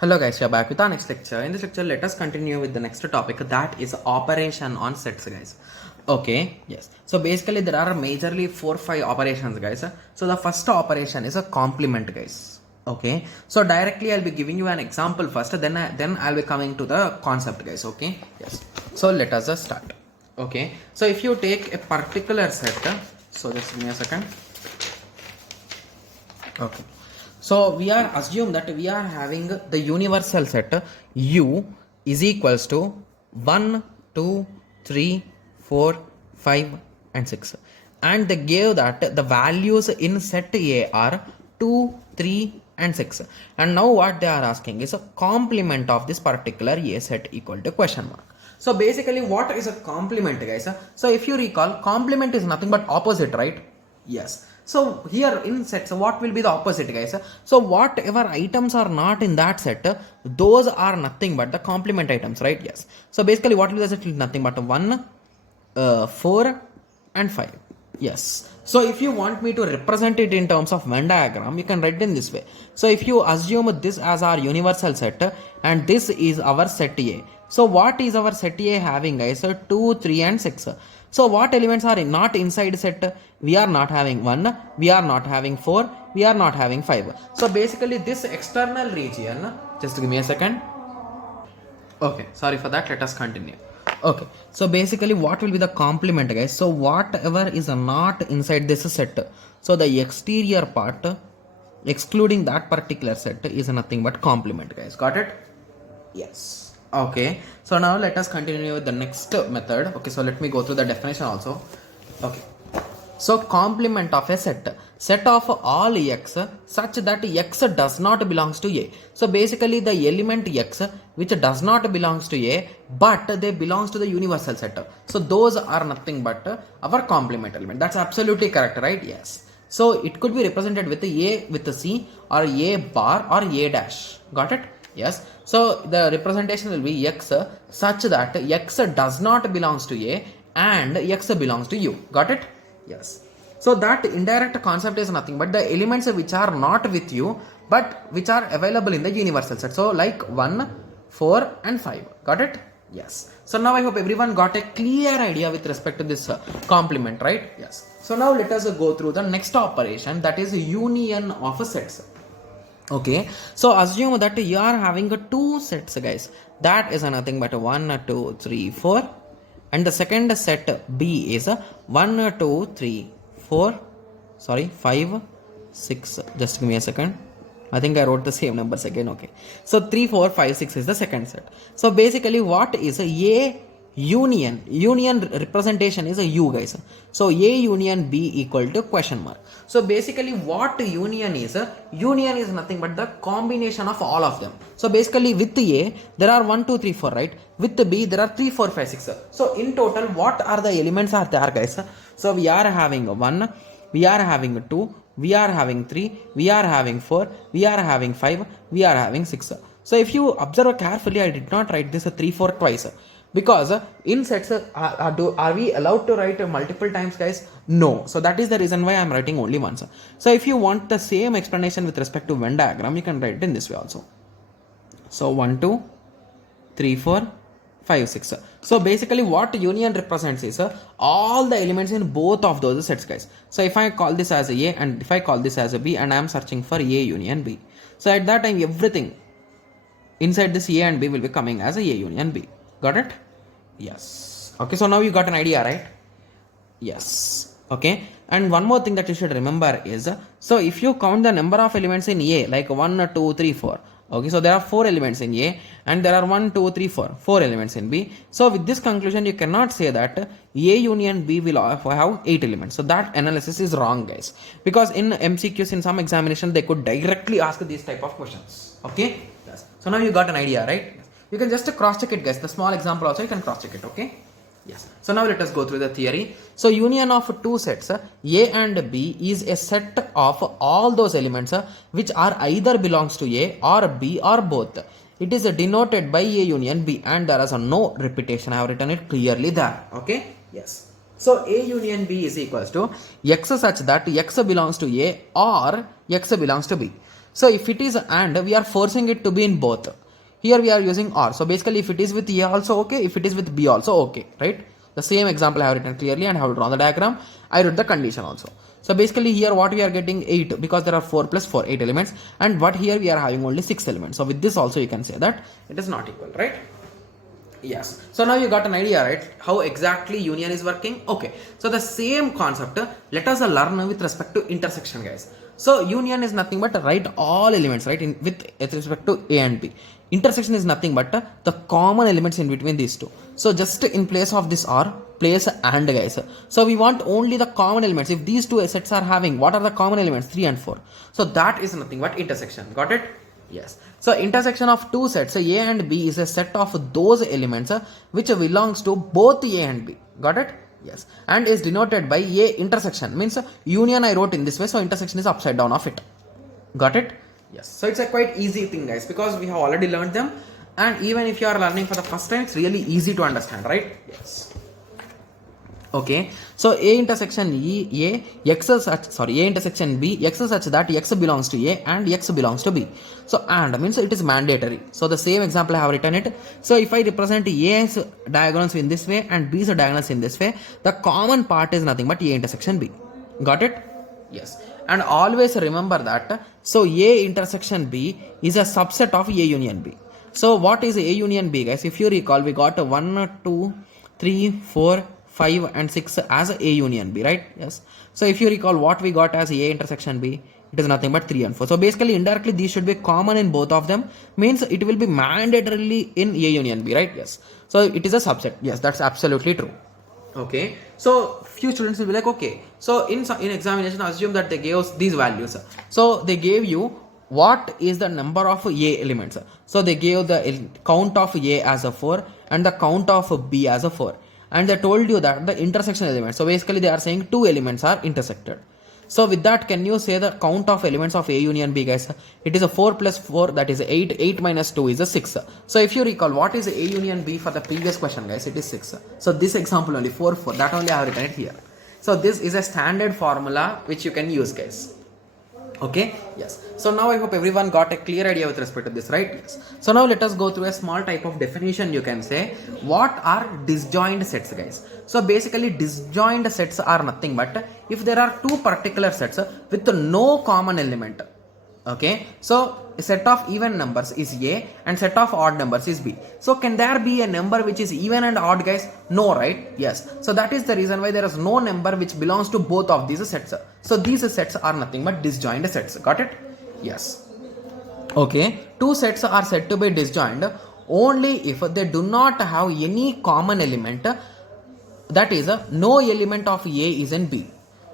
Hello guys, we are back with our next lecture. In this lecture, let us continue with the next topic, that is operation on sets, guys. Okay, yes. So basically there are majorly 4-5 operations, guys. So the first operation is a complement, guys. Okay, so directly I'll be giving you an example first, then I'll be coming to the concept, guys. Okay, yes. So let us just start. Okay, so if you take a particular set, so just give me a second. Okay, so we are assume that we are having the universal set U is equals to 1, 2, 3, 4, 5 and 6, and they gave that the values in set A are 2, 3 and 6, and now what they are asking is a complement of this particular A set equal to question mark. So basically what is a complement, guys? So if you recall, complement is nothing but opposite, right? Yes. So here in sets, what will be the opposite, guys? So whatever items are not in that set, those are nothing but the complement items, right? Yes. So basically what will be the set? Nothing but 1, 4 and 5. Yes. So if you want me to represent it in terms of Venn diagram, you can write it in this way. So if you assume this as our universal set and this is our set A. So what is our set A having, guys? 2, 3 and 6. So what elements are not inside set? We are not having 1, we are not having 4, we are not having 5. So basically this external region, just give me a second. Okay, sorry for that, let us continue. Okay, so basically what will be the complement, guys? So whatever is not inside this set, so the exterior part excluding that particular set is nothing but complement, guys. Got it? Yes. Okay, so now let us continue with the next method. Okay, so let me go through the definition also. Okay, so complement of a set of all x such that x does not belongs to A. So basically the element x which does not belongs to A but they belongs to the universal set, so those are nothing but our complement element. That's absolutely correct, right? Yes. So it could be represented with A with a C or A bar or A dash. Got it? Yes. So the representation will be x such that x does not belongs to A and x belongs to U. Got it? Yes. So that indirect concept is nothing but the elements which are not with you but which are available in the universal set. So like 1, 4 and 5. Got it? Yes. So now I hope everyone got a clear idea with respect to this complement, right? Yes. So now let us go through the next operation, that is union of sets. Okay, so assume that you are having two sets, guys. That is nothing but 1, 2, 3, 4, and the second set B is 1, 2, 3, 4, sorry, 5, 6. Just give me a second. I think I wrote the same numbers again. Okay, so 3, 4, 5, 6 is the second set. So basically what is A union representation is a U, guys. So A union B equal to question mark. So basically what union is nothing but the combination of all of them. So basically with A there are 1, 2, 3, 4, right? With the B there are 3, 4, 5, 6. So in total what are the elements are there, guys? So we are having 1, we are having 2, we are having 3, we are having 4, we are having 5, we are having 6. So if you observe carefully, I did not write this 3, 4 twice. Because in sets, are we allowed to write multiple times, guys? No. So that is the reason why I am writing only once. So if you want the same explanation with respect to Venn diagram, you can write it in this way also. So 1, 2, 3, 4, 5, 6. So basically what union represents is all the elements in both of those sets, guys. So if I call this as A and if I call this as a B and I am searching for A union B. So at that time everything inside this A and B will be coming as a union B. Got it? Yes. Okay, so now you got an idea, right? Yes. Okay, and one more thing that you should remember is, so if you count the number of elements in A, like 1, 2, 3, 4. Okay, so there are 4 elements in A and there are 1, 2, 3, 4 elements in B. So with this conclusion, you cannot say that A union B will have 8 elements. So that analysis is wrong, guys. Because in MCQs, in some examination, they could directly ask these type of questions. Okay? Yes. So now you got an idea, right? You can just cross check it, guys. The small example also you can cross check it. Okay? Yes. So now let us go through the theory. So union of two sets A and B is a set of all those elements which are either belongs to A or B or both. It is denoted by A union B and there is no repetition. I have written it clearly there. Okay? Yes. So A union B is equals to X such that X belongs to A or X belongs to B. So if it is and, we are forcing it to be in both. Here we are using or. So basically if it is with A also okay, if it is with B also okay, right? The same example I have written clearly and I have drawn the diagram. I wrote the condition also. So basically here what we are getting 8 because there are 4 plus 4, 8 elements, and what here we are having only 6 elements. So with this also you can say that it is not equal, right? Yes. So now you got an idea, right? How exactly union is working? Okay. So the same concept, let us learn with respect to intersection, guys. So union is nothing but write all elements, right, with respect to A and B. Intersection is nothing but the common elements in between these two. So just in place of this R, place and, guys. So we want only the common elements. If these two sets are having, what are the common elements? 3 and 4. So that is nothing but intersection. Got it? Yes. So intersection of two sets A and B is a set of those elements which belongs to both A and B. Got it? Yes. And is denoted by A intersection. Means union I wrote in this way. So intersection is upside down of it. Got it? Yes. So it's a quite easy thing, guys, because we have already learned them. And even if you are learning for the first time, it's really easy to understand, right? Yes. Okay, so A intersection A intersection B, X such that X belongs to A and X belongs to B. So and means it is mandatory. So the same example I have written it. So if I represent A's diagonals in this way and B's diagonals in this way, the common part is nothing but A intersection B. Got it? Yes. And always remember that. So A intersection B is a subset of A union B. So what is A union B, guys? If you recall, we got 1, 2, 3, 4, 5 and 6 as A union B, right? Yes. So if you recall what we got as A intersection B, it is nothing but 3 and 4. So basically indirectly these should be common in both of them, means it will be mandatorily in A union B, right? Yes. So it is a subset. Yes, that's absolutely true. Okay. So few students will be like, okay, so in examination assume that they gave us these values. So they gave you what is the number of A elements. So they gave the count of A as a 4 and the count of B as a 4. And they told you that the intersection elements. So basically they are saying 2 elements are intersected. So with that, can you say the count of elements of A union B, guys? It is a 4 plus 4, that is 8. 8 minus 2 is a 6. So if you recall, what is A union B for the previous question, guys? It is 6. So this example only 4, 4. That only I have written it here. So this is a standard formula which you can use, guys. Okay, yes. So now I hope everyone got a clear idea with respect to this, right? Yes. So now let us go through a small type of definition. You can say, what are disjoint sets, guys? So basically disjoint sets are nothing but if there are two particular sets with no common element. Okay, so a set of even numbers is A and set of odd numbers is B. So can there be a number which is even and odd, guys? No, right? Yes. So that is the reason why there is no number which belongs to both of these sets. So these sets are nothing but disjoint sets. Got it? Yes. Okay, two sets are said to be disjoint only if they do not have any common element. That is, no element of A is in B.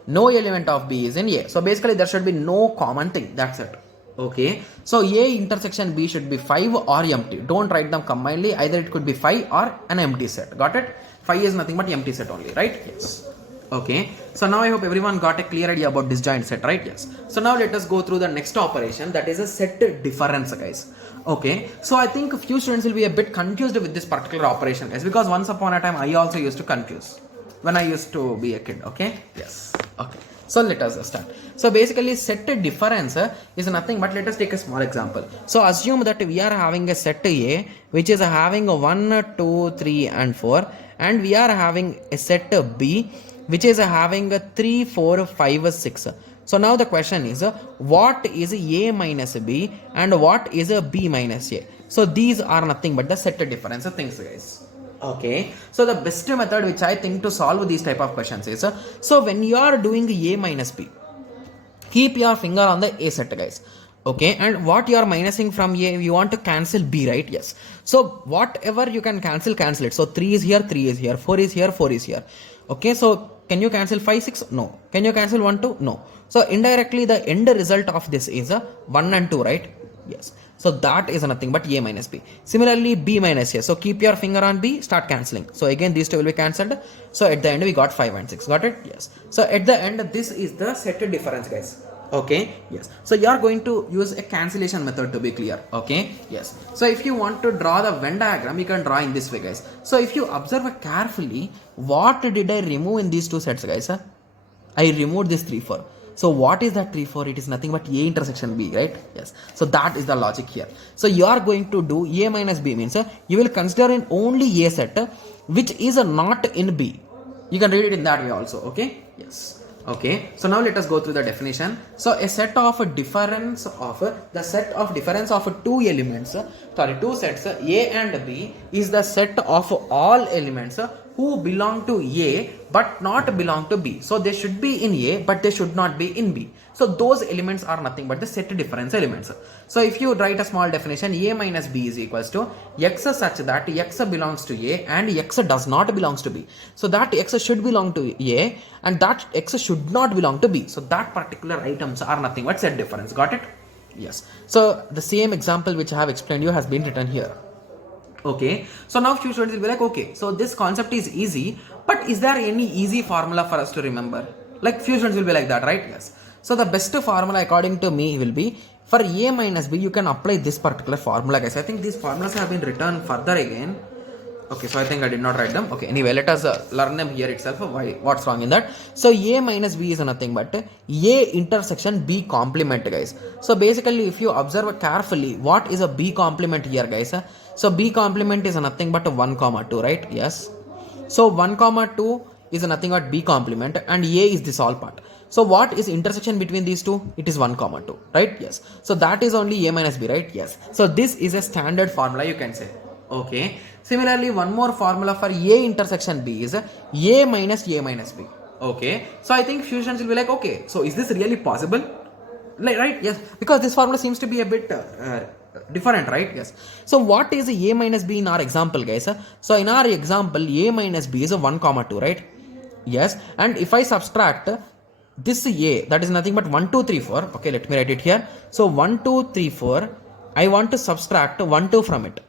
No element of B is in A. So basically there should be no common thing. That's it. Okay. So A intersection B should be 5 or empty. Don't write them combinedly. Either it could be 5 or an empty set. Got it? 5 is nothing but empty set only, right? Yes. Okay. So now I hope everyone got a clear idea about disjoint set, right? Yes. So now let us go through the next operation, that is a set difference, guys. Okay. So I think a few students will be a bit confused with this particular operation, guys, because once upon a time I also used to confuse when I used to be a kid. Okay. Yes. Okay. So let us start. So basically set difference is nothing but, let us take a small example. So assume that we are having a set A which is having 1, 2, 3 and 4, and we are having a set B which is having 3, 4, 5, 6. So now the question is, what is A minus B and what is B minus A? So these are nothing but the set difference things, guys. Okay, so the best method which I think to solve these type of questions is, so when you are doing A minus B, keep your finger on the A set, guys. Okay, and what you are minusing from A, you want to cancel B, right? Yes. So whatever you can cancel it. So 3 is here, 3 is here, 4 is here, 4 is here. Okay, so can you cancel 5, 6? No. Can you cancel 1, 2? No. So indirectly the end result of this is 1 and 2, right? Yes. So that is nothing but A minus B. Similarly, B minus A. So keep your finger on B, start cancelling. So again, these two will be cancelled. So at the end, we got 5 and 6. Got it? Yes. So at the end, this is the set difference, guys. Okay. Yes. So you are going to use a cancellation method to be clear. Okay. Yes. So if you want to draw the Venn diagram, you can draw in this way, guys. So if you observe carefully, what did I remove in these two sets, guys? I removed this 3, 4. So what is that 3, 4? It is nothing but A intersection B, right? Yes. So that is the logic here. So you are going to do A minus B means you will consider in only A set which is not in B. You can read it in that way also, okay? Yes. Okay, so now let us go through the definition. So a set of difference of two elements, two sets A and B is the set of all elements who belong to A but not belong to B. So they should be in A but they should not be in B. So those elements are nothing but the set difference elements. So if you write a small definition, A minus B is equals to X such that X belongs to A and X does not belongs to B. So that X should belong to A and that X should not belong to B. So that particular items are nothing but set difference. Got it? Yes. So the same example which I have explained you has been written here. Okay, so now few students will be like, okay, so this concept is easy, but is there any easy formula for us to remember? Like few students will be like that, right? Yes. So the best formula according to me will be for A minus B, you can apply this particular formula, guys. I think these formulas have been written further again. Okay, so I think I did not write them. Okay, anyway, let us learn them here itself. What's wrong in that? So A minus B is nothing but A intersection B complement, guys. So basically, if you observe carefully, what is a B complement here, guys? So B complement is nothing but 1, 2, right? Yes. So 1, 2 is nothing but B complement and A is this all part. So what is intersection between these two? It is 1, 2, right? Yes. So that is only A minus B, right? Yes. So this is a standard formula, you can say. Okay. Similarly, one more formula for A intersection B is A minus B. Okay. So I think few students will be like, okay, so is this really possible? Like, right? Yes. Because this formula seems to be a bit different, right? Yes. So what is A minus B in our example, guys? So in our example, A minus B is a 1, 2, right? Yes. And if I subtract this A, that is nothing but 1, 2, 3, 4. Okay, let me write it here. So 1, 2, 3, 4. I want to subtract 1, 2 from it.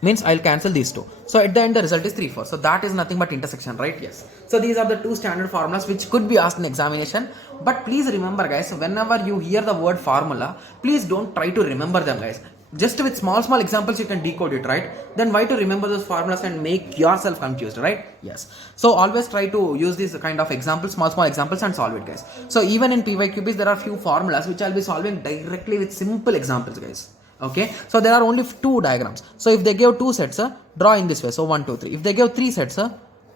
Means I'll cancel these two. So at the end the result is 3, 4. So that is nothing but intersection, right? Yes. So these are the two standard formulas which could be asked in examination. But please remember, guys, whenever you hear the word formula, please don't try to remember them, guys. Just with small examples you can decode it, right? Then why to remember those formulas and make yourself confused, right? Yes. So always try to use these kind of examples, small examples, and solve it, guys. So even in PYQBs there are few formulas which I'll be solving directly with simple examples, guys. Okay, so there are only 2 diagrams. So if they give 2 sets, draw in this way. So 1, 2, 3. If they give 3 sets,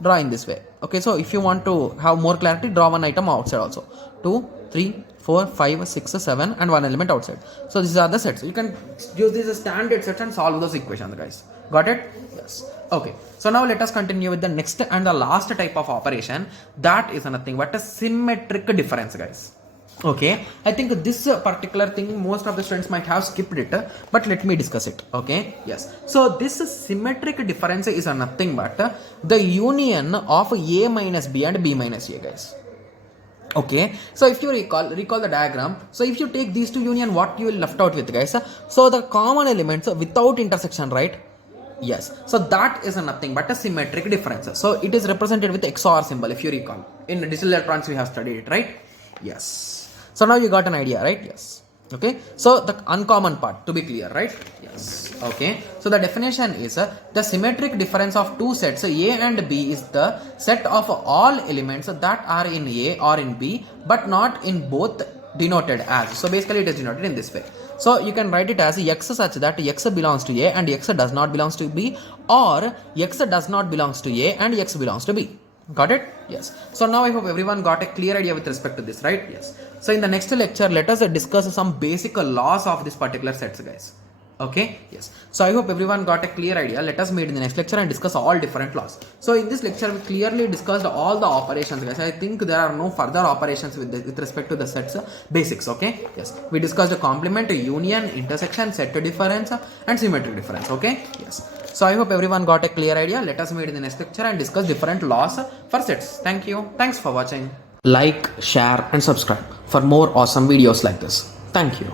draw in this way. Okay, so if you want to have more clarity, draw one item outside also. 2, 3, 4, 5, 6, 7 and one element outside. So these are the sets. You can use these as standard sets and solve those equations, guys. Got it? Yes. Okay, so now let us continue with the next and the last type of operation. That is nothing but a symmetric difference, guys. Okay, I think this particular thing most of the students might have skipped it, but let me discuss it. Okay, yes. So this symmetric difference is nothing but the union of A minus B and B minus A, guys. Okay, so if you recall the diagram, so if you take these two union, what you will left out with, guys? So the common elements without intersection, right? Yes, so that is nothing but a symmetric difference. So it is represented with XOR symbol, if you recall. In digital electronics we have studied it, right? Yes. So now you got an idea, right? Yes. Okay. So the uncommon part, to be clear, right? Yes. Okay. So the definition is the symmetric difference of two sets A and B is the set of all elements that are in A or in B but not in both, denoted as. So basically it is denoted in this way. So you can write it as X such that X belongs to A and X does not belongs to B, or X does not belongs to A and X belongs to B. Got it? Yes. So now I hope everyone got a clear idea with respect to this, right? Yes. So in the next lecture, let us discuss some basic laws of this particular sets, guys. Okay? Yes. So I hope everyone got a clear idea. Let us meet in the next lecture and discuss all different laws. So in this lecture, we clearly discussed all the operations, guys. I think there are no further operations with respect to the sets basics. Okay? Yes. We discussed the complement, union, intersection, set difference, and symmetric difference. Okay? Yes. So I hope everyone got a clear idea. Let us meet in the next lecture and discuss different laws for sets. Thank you. Thanks for watching. Like, share and subscribe for more awesome videos like this. Thank you.